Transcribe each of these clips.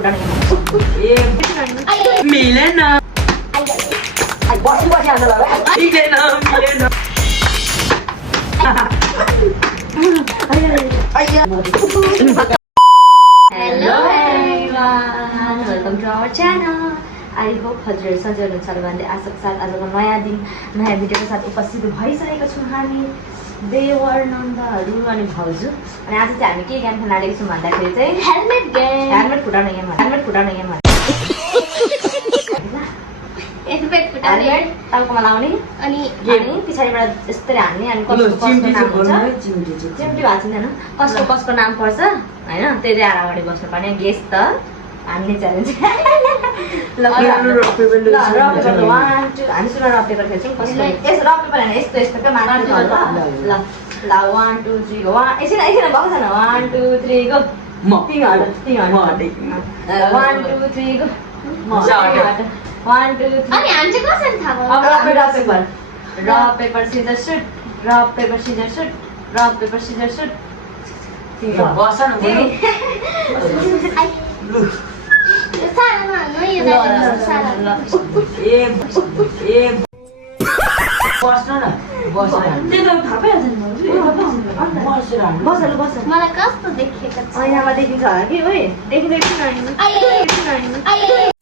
कुरा नहीं मिलेन Hello everyone, welcome to our channel. I hope हजुर सजिलो हुनुहुन्छ भन्ने आशाका साथ आजको नयाँ दिन नयाँ भिडियोको साथ उपस्थित भइसकेको छौँ हामी देवर नन्दहरू अनि भाउजू। अनि आज चाहिँ हामी के गेम खेल्न आँटेको छौँ भन्दाखेरि चाहिँ हेलमेट गेम। हेलमेट फुटाउने गेम। हेलमेट फुटाउने गेम। हेलमेट फुटाउने टाउकोमा लाउने अनि पछाडिबाट यस्तरी हान्ने अनि कसको नाम हुन्छ चिम्टी भएको छैन कसको नाम पर्छ हैन त्यसले आएर अगाडि बस्नुपर्ने गेस त हान्ने च्यालेन्ज ल हामी सुन रफ पेपर खेल्छौँ कसको यस रफ पेपर हैन यस्तो यस्तो के मार्ने ल ल 1 2 3 गो एकछिन भएको छैन 1 2 3 गो तिङ हट 1 2 3 गो 1 2 3 अनि हामी चाहिँ कसरी थाहा भयो अब rock paper scissor shoot rock paper scissor shoot rock paper scissor shoot बस न सारामा न यो जाति सारा बस त्यो त थाहा पाइहाल्छ नि बस मलाई कस्तो देखेको छ ऐनामा देखिन्छ होला कि ओइ देखिँदैन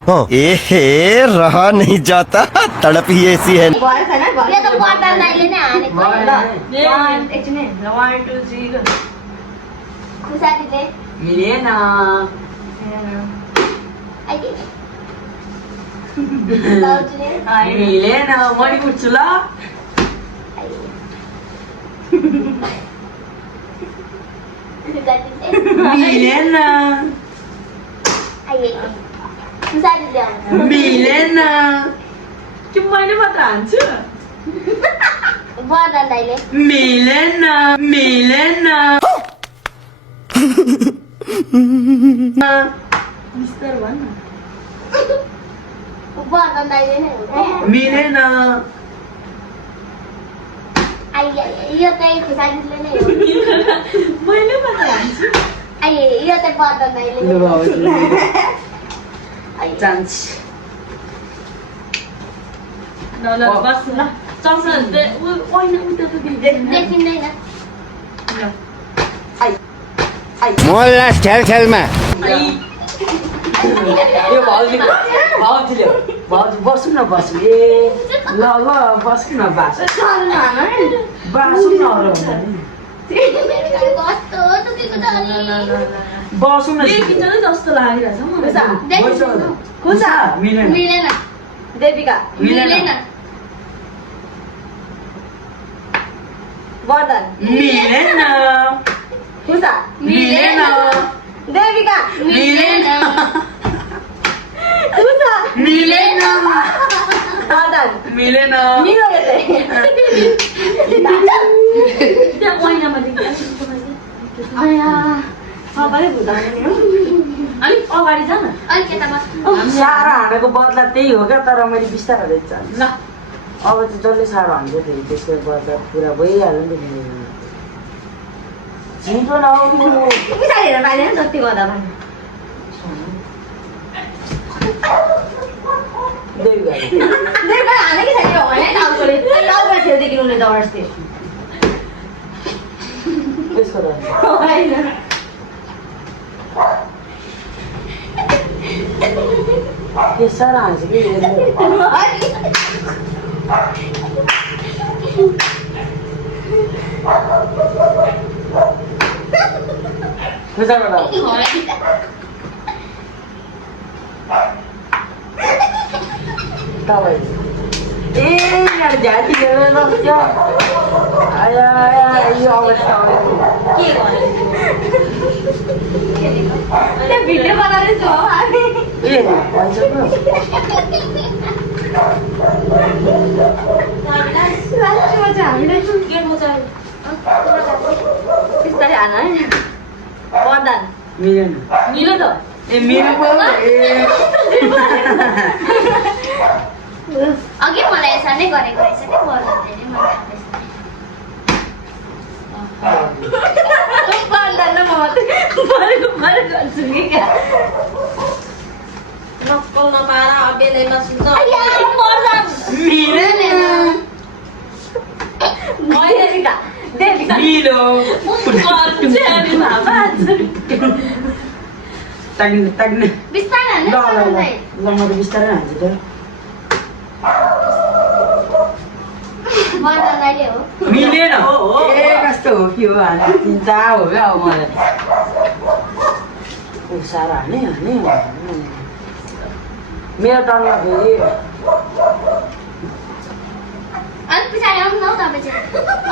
एहे रहा नहीं जाता तड़प ही ऐसी है गएर छैन यो त पर्दा नाइले नै हानेको ल एकछिन है ल 1 2 3 गो खुसारीले मिलेन आइके मिलेन म नि उठ्छु ल मिलेन मिलेन कि मैले मात्र हान्छु पर्दा नाइले मिलेन मिलेन मिस्टर भन्न पर्दा नाइले नै हो मिलेन यो चाहिँ खुसारीले नै हो मैले मात्र हान्छु यो चाहिँ पर्दा नाइले चान्स ल बस ल चल्छ ओइन उता त देखिँदैन मोहल्ला खेल खेल में यो भाउजूले बस्नु न बस्नु ए ल बस्नु न बासु बासु न अरू कस्तो दुखेको छ नि बस्नु न देखिन्छ जस्तो लागिरहेछ मलाई खुसा मिलेन मिलेन देविका मिलेन वर्धन मिलेन खुसा मिलेन देविका मिलेन खुसा मिलेन वर्धन मिलेन मिलो यो चाहिँ त्यहाँ ऐनामा देखिन्छ आया सबैले भुटाउने नि हो अलिक अगाडि जा न अलिक यता बस साह्रो हानेको बदला त्यही हो क्या तर मैले बिस्तारै हालेको छ ल अब चाहिँ जसले साह्रो हान्छ फेरि त्यसको बदला पुरा भइहाल्यो नि त छिटो नआउनु पछाडि हेरेर पाइँदैन जति गर्दा पनि देवी देविका हाने कि छैन यो होइन टाउकोले छेउदेखि उनले जबरजस्ती त्यसको त होइन के साह्रो हान्छ कि खुसाबाट ए यार झाटी हेरेर बस्छ आया यो अवस्था के गर्नु त्यो भिडियो बनाउँदैछु हो हामी ए भन्छ न लास्टमा चाहिँ हामीले के मजा बिस्तारै हान है वर्धन मिलेन मिलो त ए मेरो पो ए अघि मलाई यसरी नै गरेको रहेछ नि पर्दा धेरै मलाई वर्धन र म मात्रै परेको गर्छु कि क्या मिलेन सुन मिलो ताग्ने बिस्तारै हान्नु ल म त बिस्तारै हान्छु त बर्दन दाइले हो मिलेन ए कस्तो हो कि हो हाने चिन्ता हो क्या अब मलाई साह्रो हाने मेरो टर्नमा फेरि अनि पछाडि आउनु न हौ तपाईँ चाहिँ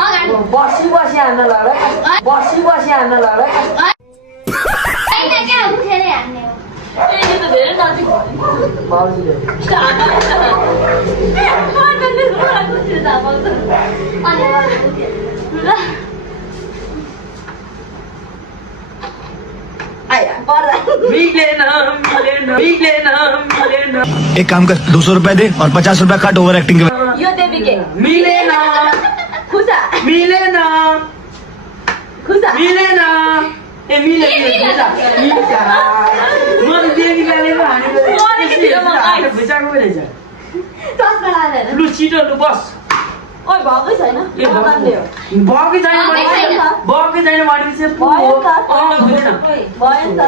अगाडि बसी हान्न लाग्यो बसी हान्न लाग्यो होइन क्या उठेर हान्ने हो बाबुजीले मिलेन एक काम कर 200 रुपए दे और 50 रुपए काट ओवर एक्टिंग के यो देवी के मिलेन खुजा मिलेन ए मिले मिल्छ म त देवी गालेको हानेको भेचाएको पो रहेछ चस्मा लाएर लु छिटो लु बस ओइ भएकै छैन बकै छैन भनेपछि भयो त बुझेन भयो नि त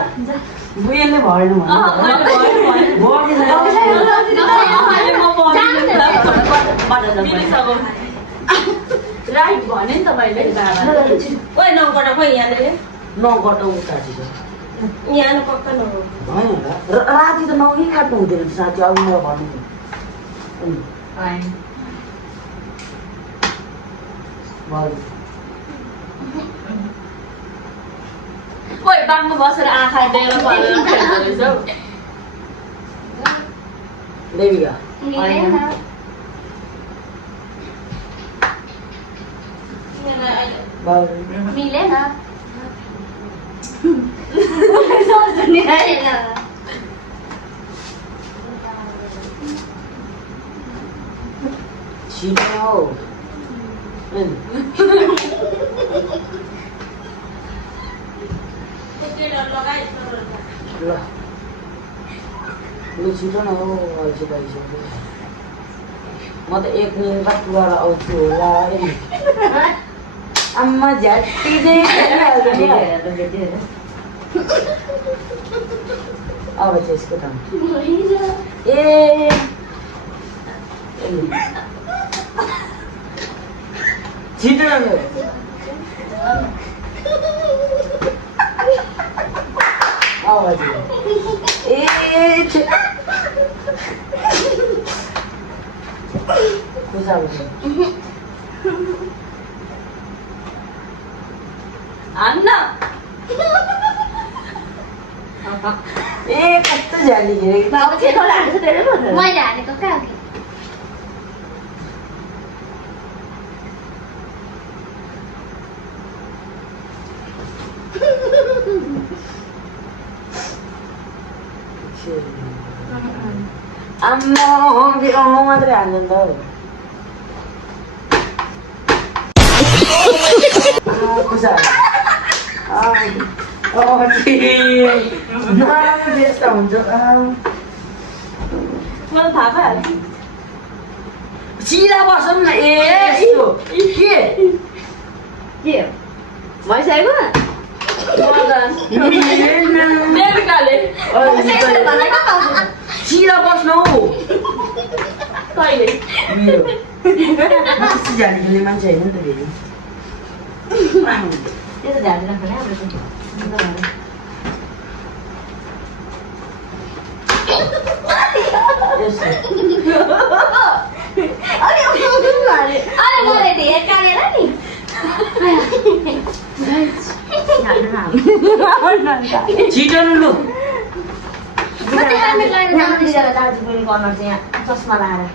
बुझेनै भएन बकै राइट भने नि तपाईँले ओइ नौबाट खोइ यहाँनिर नगटाउ साथी यहाँ पक्का नहो राति त नौकै काट्नु हुँदैन साथी अब मलाई भन्नु ओइ बाङमा बसेर आँखा डेलो परेर खेल्दो रहेछ हौ देविका मिलेन छिटो हौ ल लु छिटो न हौ अल्छी भइसक्यो म त 1 मिनट बाद पुरा आउँछु होला आम्मा झ्याट्टी चाहिँ अब चाहिँ यसको दाम ए छिटो न आवाज ए खुसा हान्न ए कस्तो झ्याली घेरेको बाबु चाहिँ थोडा हान्छ धेरै भन्नु मैले हानेको कहाँ हो कि आम्मा मात्रै हाल्नु त खुसा व्यस्त हुन्छ मलाई थाहा पाइहाल्यो सिधा बसौँ न ए के भइसक्यो देविकाले सिधा बस्नु हौ कहिले त्यस्तो झ्याली खेल्ने मान्छे होइन नि त फेरि त्यो त ध्यान राख्नु मैले ढेर कालेर नि छिटो न लु दार्जिलिङ कर्नर चाहिँ यहाँ चस्मा लगाएर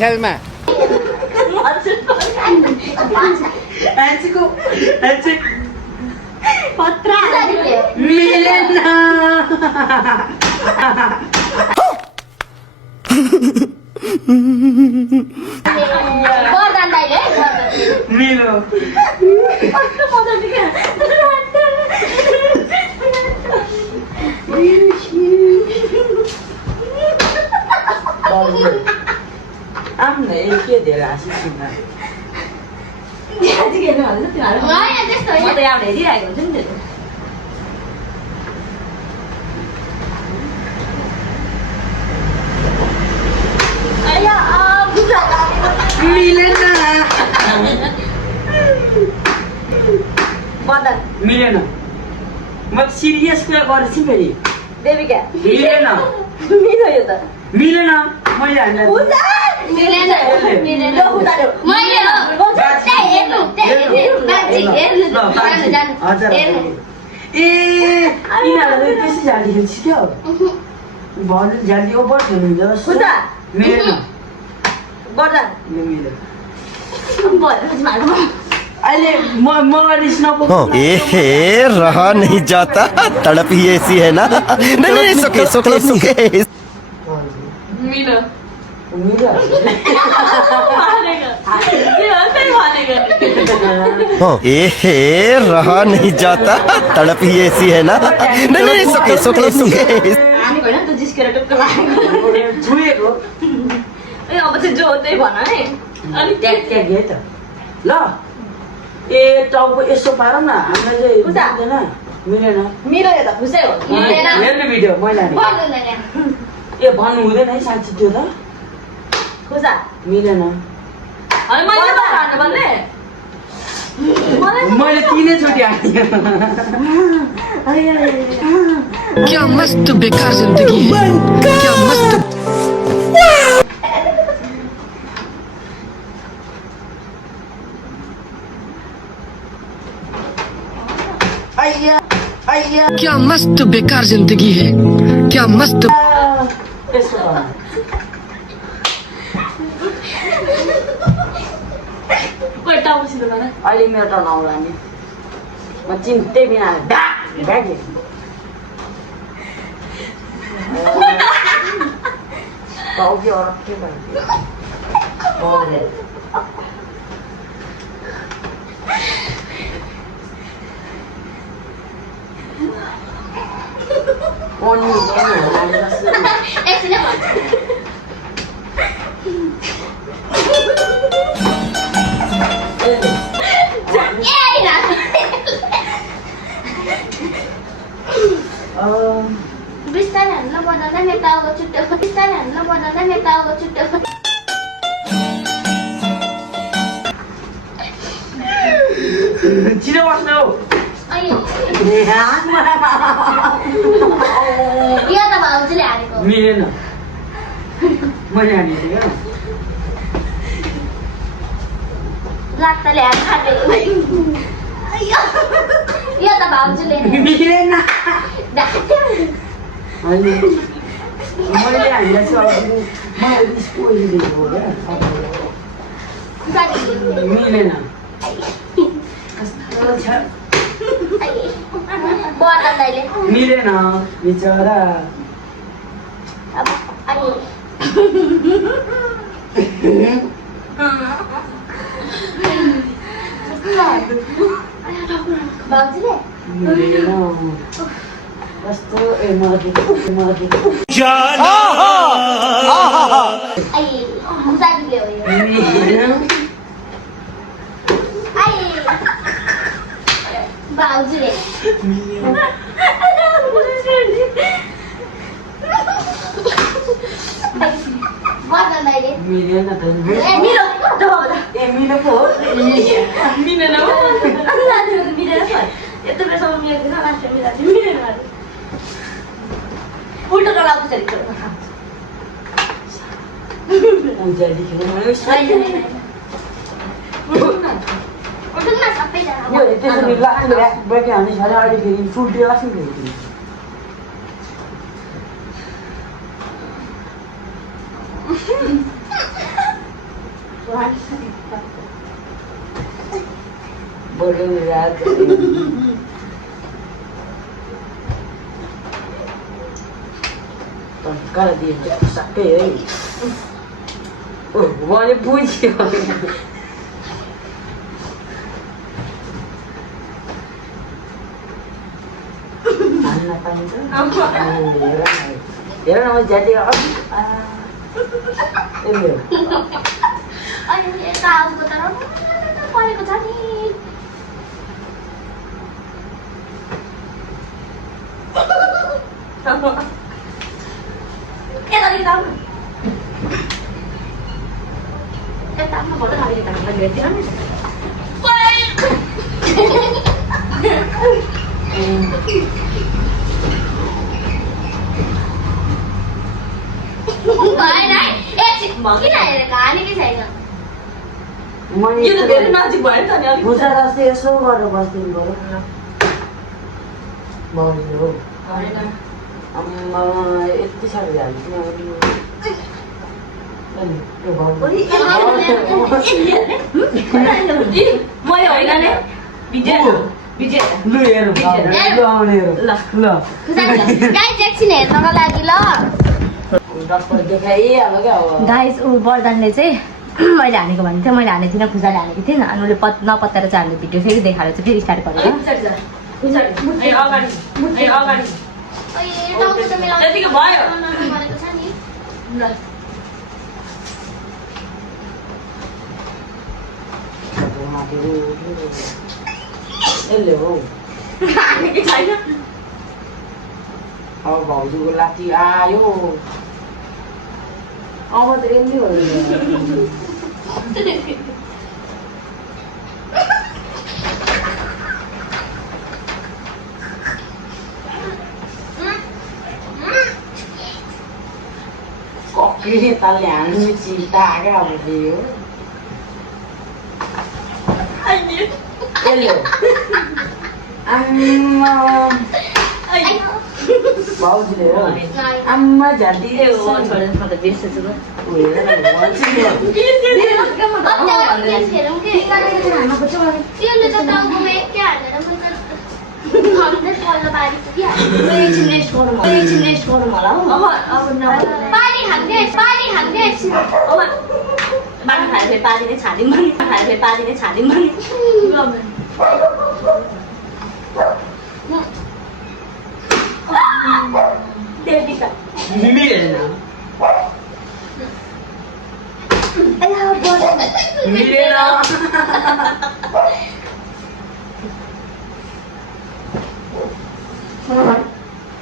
खेलमा मिलेन बर्दन दाइले मिलो कस्तो मजाले क्या धेरै हाँसी सुन्दा आज के भन्नु तिमीहरू होइन, त्यस्तो होइन। म त यहाँ हेरिरहेको हुन्छु नि त्यो मिलेन मदन मिलेन म सिरियस कुरा गर्दैछु फेरि देविका मिलेन मिल्यो यो त मिलेन मैले हामीलाई मिलेन, मिलेन। ल उतार्यो मैले हो। त्यही हेर्नु, त्यही हेर्नु। बाजी, हेर्नु, ल, बाजी। जानु, हजुर, हेर्नु। ए यिनीहरूले त्यसै झाली खेल्छ क्या भन्नु झाली ओभर खेल्नुहुन्छ खुदा मिलेन गर्दा यो मिलेन भयो अहिले म रिस नपुग्नु ए रहा नहीं जाता तड़प ही ऐसी है ना नहीं नहीं सुके सुके सुके मिल्यो मिल्यो ए रहा नहीं जाता तड़प ही ऐसी है ना नहीं नहीं सुके सुके सुके हामी होइन त जिस्केर टुक्क लाग्यो छुएको ए अब चाहिँ जो त्यही भन है अलिक ट्याग ट्याग है त ल ए टाउको यसो पारौँ न हामीलाई खुदा। चाहिँ मिल्दैन मिलेन मिल्यो यो त खुसै हो मिलेन। हेर्नु भिडियो मैले भन्नु हुँदैन। ए भन्नु हुँदैन है साँच्ची त्यो त खुसा मिलेन अनि मैले त हान्नु भन्ने मलाई मैले तिनैचोटि हाने क्या मस्त बेकार जिंदगी है क्या मस्त आइया आइया क्या मस्त बेकार जिंदगी है क्या मस्त यसो गर्नु कोही टाउसिँदो भन अहिले मेरो टर्न आउला नि म चिन्तै बिना भ्यागे टाउकी अरक्कै भयो अनि एकछिन है भन्छु। ए ना। बिस्तारै हान्न बनाउँदा मेरो टाउको छुट्यो। बिस्तारै हान्न बनाउँदा मेरो टाउको छुट्यो। छिटो बस्नु हौ अनि यो त भाउजूले हालेको। मिलेन मैले हानेको क्या लाग्ताले हात खाँदै। यो त भाउजूले मिलेन ढाक्यो। होइन मैले हामीलाई चाहिँ अब मलाई स्कुल दिएको हो क्या मिलेन कस्तो छ बर्तन दाइले मिलेन बिचरा अब अनि भाउजूले मिलेन कस्तो ए मलाई आई मुसाजीले हो यो। मिलेन आई भाउजूले बर्तन दाइले मिलेन त ए मेरो ए मिलेको हो मिलेन हो मिलेन यत्रो बेलासम्म मिलेको थिएन लास्ट मिलाएको मिलेन उल्टो गलाएको छ उज्याली खेल्नु उठ्नु न सबैजना। यो त्यसरी लाग्ने ब्रेक हान्ने छ अहिले फेरि फुल डे लाग्छ नि फेरि बोल्नु रात कहाँ दिन्छ सबै है ओ भने बुझ्यो हान्न पाइन्छ हेर न म ज्यादै अनि यता आउँको त परेको छ नि भएन है एकछिन किन हेरेको हाने कि छैन नजिक भयो त नि भुजा जस्तै यसो गरेर बस्दिनु पऱ्यो बाउले हो आम्मा यति साह्रो हाल्छु मैले होइन नि विजय लु हेरौँ ल आउने हेरौँ ल गाइस एकछिन हेर्नको लागि ल डक्टर देखाइहाल्यो क्या अब गाइस ऊ वरदानले चाहिँ मैले हानेको भनेको थिएँ मैले हानेको थिइनँ खुजाले हानेको थिएँ अनि उसले नपत्याएर चाहिँ हामीले भिडियो फेरि देखाएर चाहिँ फेरि स्टार्ट गरेर ओइ टाउको त मेरो त्यतिकै भयो। भनेको छ नि यसले हो हानेकै छैन अब भाउजूको लाठी आयो अब त यसले हो कक्री तालले हान्नु चिता क्या अब दियो यसले हो आम्मा भाउजूले हो आम्मा झाटी त्यसले त टाउकोमा एकै हालेर मैले त पल्लो पारेको कि पानी खाँदै एकछिन माथि खाएर पानी नै छानिम भने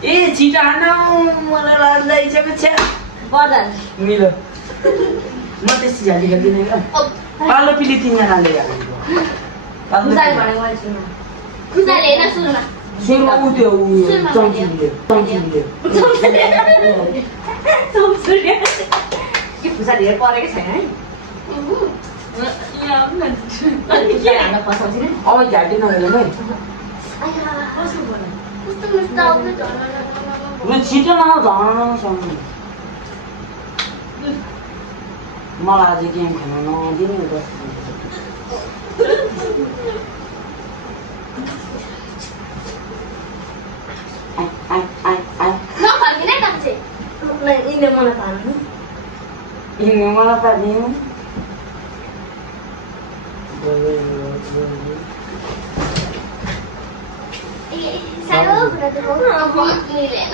ए छिटो हान मलाई लाज लागिसकेको छ वरदान मिलो म त्यस्तो झाली गर्दिनँ क्या पालो पिली तिनजनाले खुजाले भने मैले सुन्नु खुजाले होइन सुनमा सुरुमा उ त्यो चम्चीले कि खुजाले हेर परेकै छैन है हान्न पसाउँछ नि अब झाटी नगरेर है कस्तो मिठो आउँछ झन् ल छिटो न झन् मलाई आज गेम खेल्न नदिने बस नफर्किने त चाहिँ यिनले मलाई पार्नु यिनीले मलाई पार्दिनु सानो कुरा त मिलेन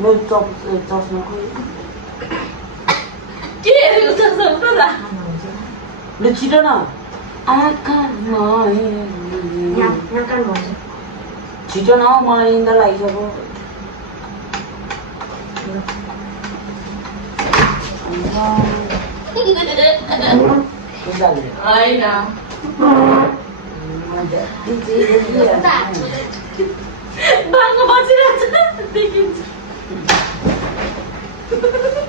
मेरो चस्मा खोइ के हेरेको छ सब त ल छिटो न आँखामा यहाँ कान भन्छ छिटो न मलाई निन्दा लागिसक्यो होइन बाङ्गो बसिरहेको छ देखिन्छ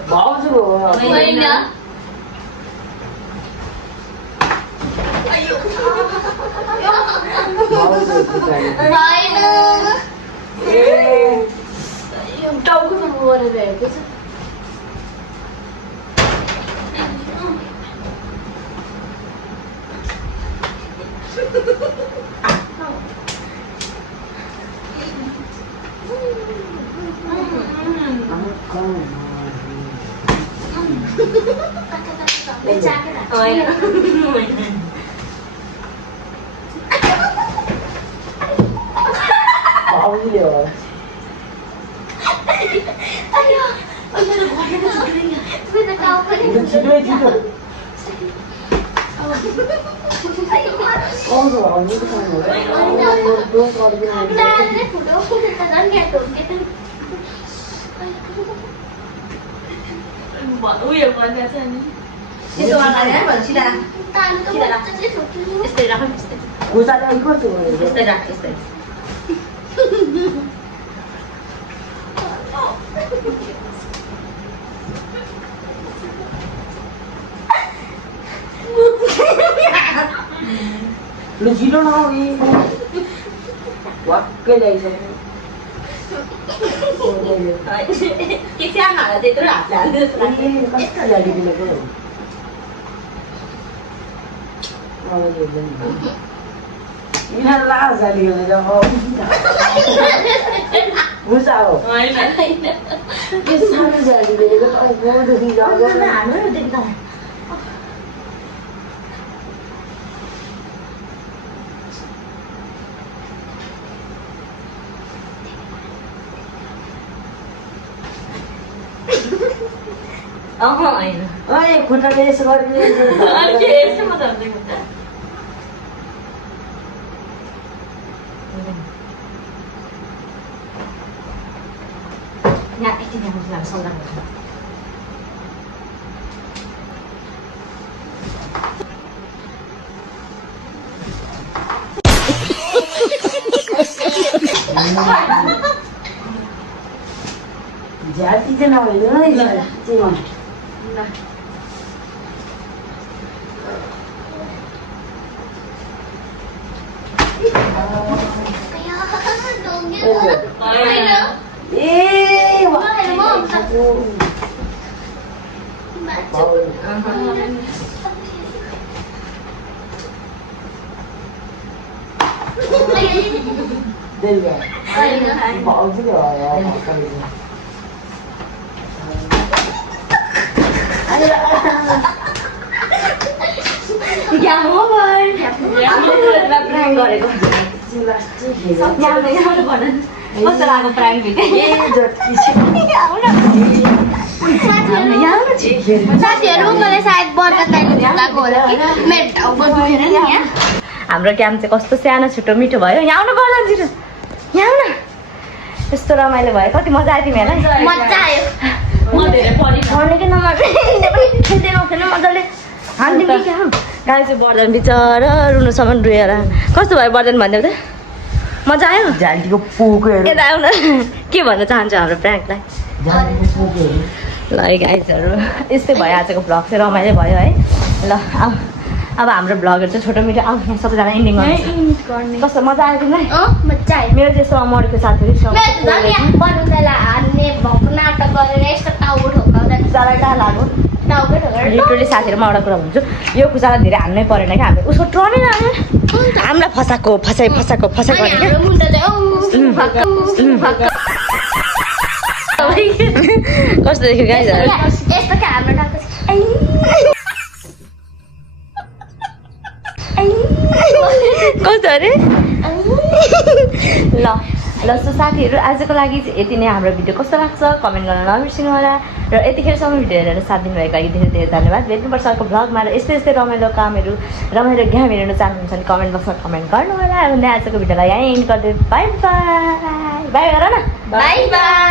भाउजू हो होइन होइन ए टाउकोसँग गरेर हेरेको छ भाउजूले हो मेरो टाउको पनि छिटो छिटो आउँदो आउँदो डालले फुटो त झन् क्या ढोके उयो भन्दा चाहिँ नि यसो गर्दा हैन भन्छ सिधा तान त चाहिँ ठोक्यो यस्तै राख यस्तै खुर्सानी कस्तो भयो यस्तै राख यस्तै लु छिटो न वाक्कै जाइसक्यो के सानो हाल्दा त्यत्रो हातले हाल्दै जस्तो लाग्छ कस्तो ल्याडिदिएको यिनीहरू लाज हालियो बुझा हो होइन के सानो झालिदिएको गाउँदेखि जाँदा हाल्नु न त्यति त होइन अरे खुट्टाले यसो गरिदिनु अनि यस्तो म त भन्दै खुट्टा यहाँ एकछिन यहाँ मुस्लामा सल्लाह गर्छु झाती चाहिँ नभइदिनु है गरेको कस्तो लाग्यो प्राङ्क साथीहरू मलाई सायद बर्गर टाइपको लगाएको होला कि मेरो टाउको दुखेर नि यहाँ हाम्रो क्याम्प चाहिँ कस्तो सानो छिटो मिठो भयो यहाँ आउनु पर्दैन छिटो यहाँ आउन यस्तो रमाइलो भयो कति मजा आयो तिमीहरूलाई मजा आयो पढ्नेकै नमार्ने खेल्दै नखेल्नु मजाले हान्दिउँ कि क्या गाई चाहिँ बर्दन बिचरा रुनुसम्म रुएर कस्तो भयो बर्दन भनिदेऊ त मजा आयो झालीको पोकोहरू यता आउन के भन्न चाहन्छ हाम्रो प्र्याङ्कलाई झालीको पोकोहरू ल है गाइजहरू यस्तै भयो आजको भ्लग चाहिँ रमाइलो भयो है ल अब हाम्रो भ्लगहरू चाहिँ छोटो मिठो आउँ यहाँ सबैजना इन्डिङ गर्नु कस्तो मजा आयो तिमीलाई मजा आयो मेरो त्यस्तो मरेको साथीहरू मेरो त झन् यहाँ बर्नलाई हान्ने भएको नाटक गरेर यस्तो टाउको ठोकाउँदा खुजालाई कहाँ लाग्यो टाउकै ठोकेर लिटरली साथीहरूमा एउटा कुरा भन्छु यो खुजालाई धेरै हान्नै परेन क्या हामीले उसको ट्रनै लाग्यो हामीलाई फसाएको फसाएको अनि भने हाम्रो मुन्टा चाहिँ कस्तो देख्यो गाइजहरू यस्तो क्या हाम्रो टाउको कस्तो अरे ल सो साथीहरू आजको लागि चाहिँ यति नै हाम्रो भिडियो कस्तो लाग्छ कमेन्ट गर्न नबिर्सिनु होला र यतिखेरसम्म भिडियो हेरेर साथ दिनुभएको लागि धेरै धेरै धन्यवाद भेट्नुपर्छ अर्को भ्लगमा र यस्तै यस्तै रमाइलो कामहरू रमाइलो गेमहरू हेर्नु चाहनुहुन्छ भने कमेन्ट बक्समा कमेन्ट गर्नु होला भन्दै आजको भिडियोलाई यहीँ एन्ड गरिदियो बाई बाई बाई गर न बाई बाई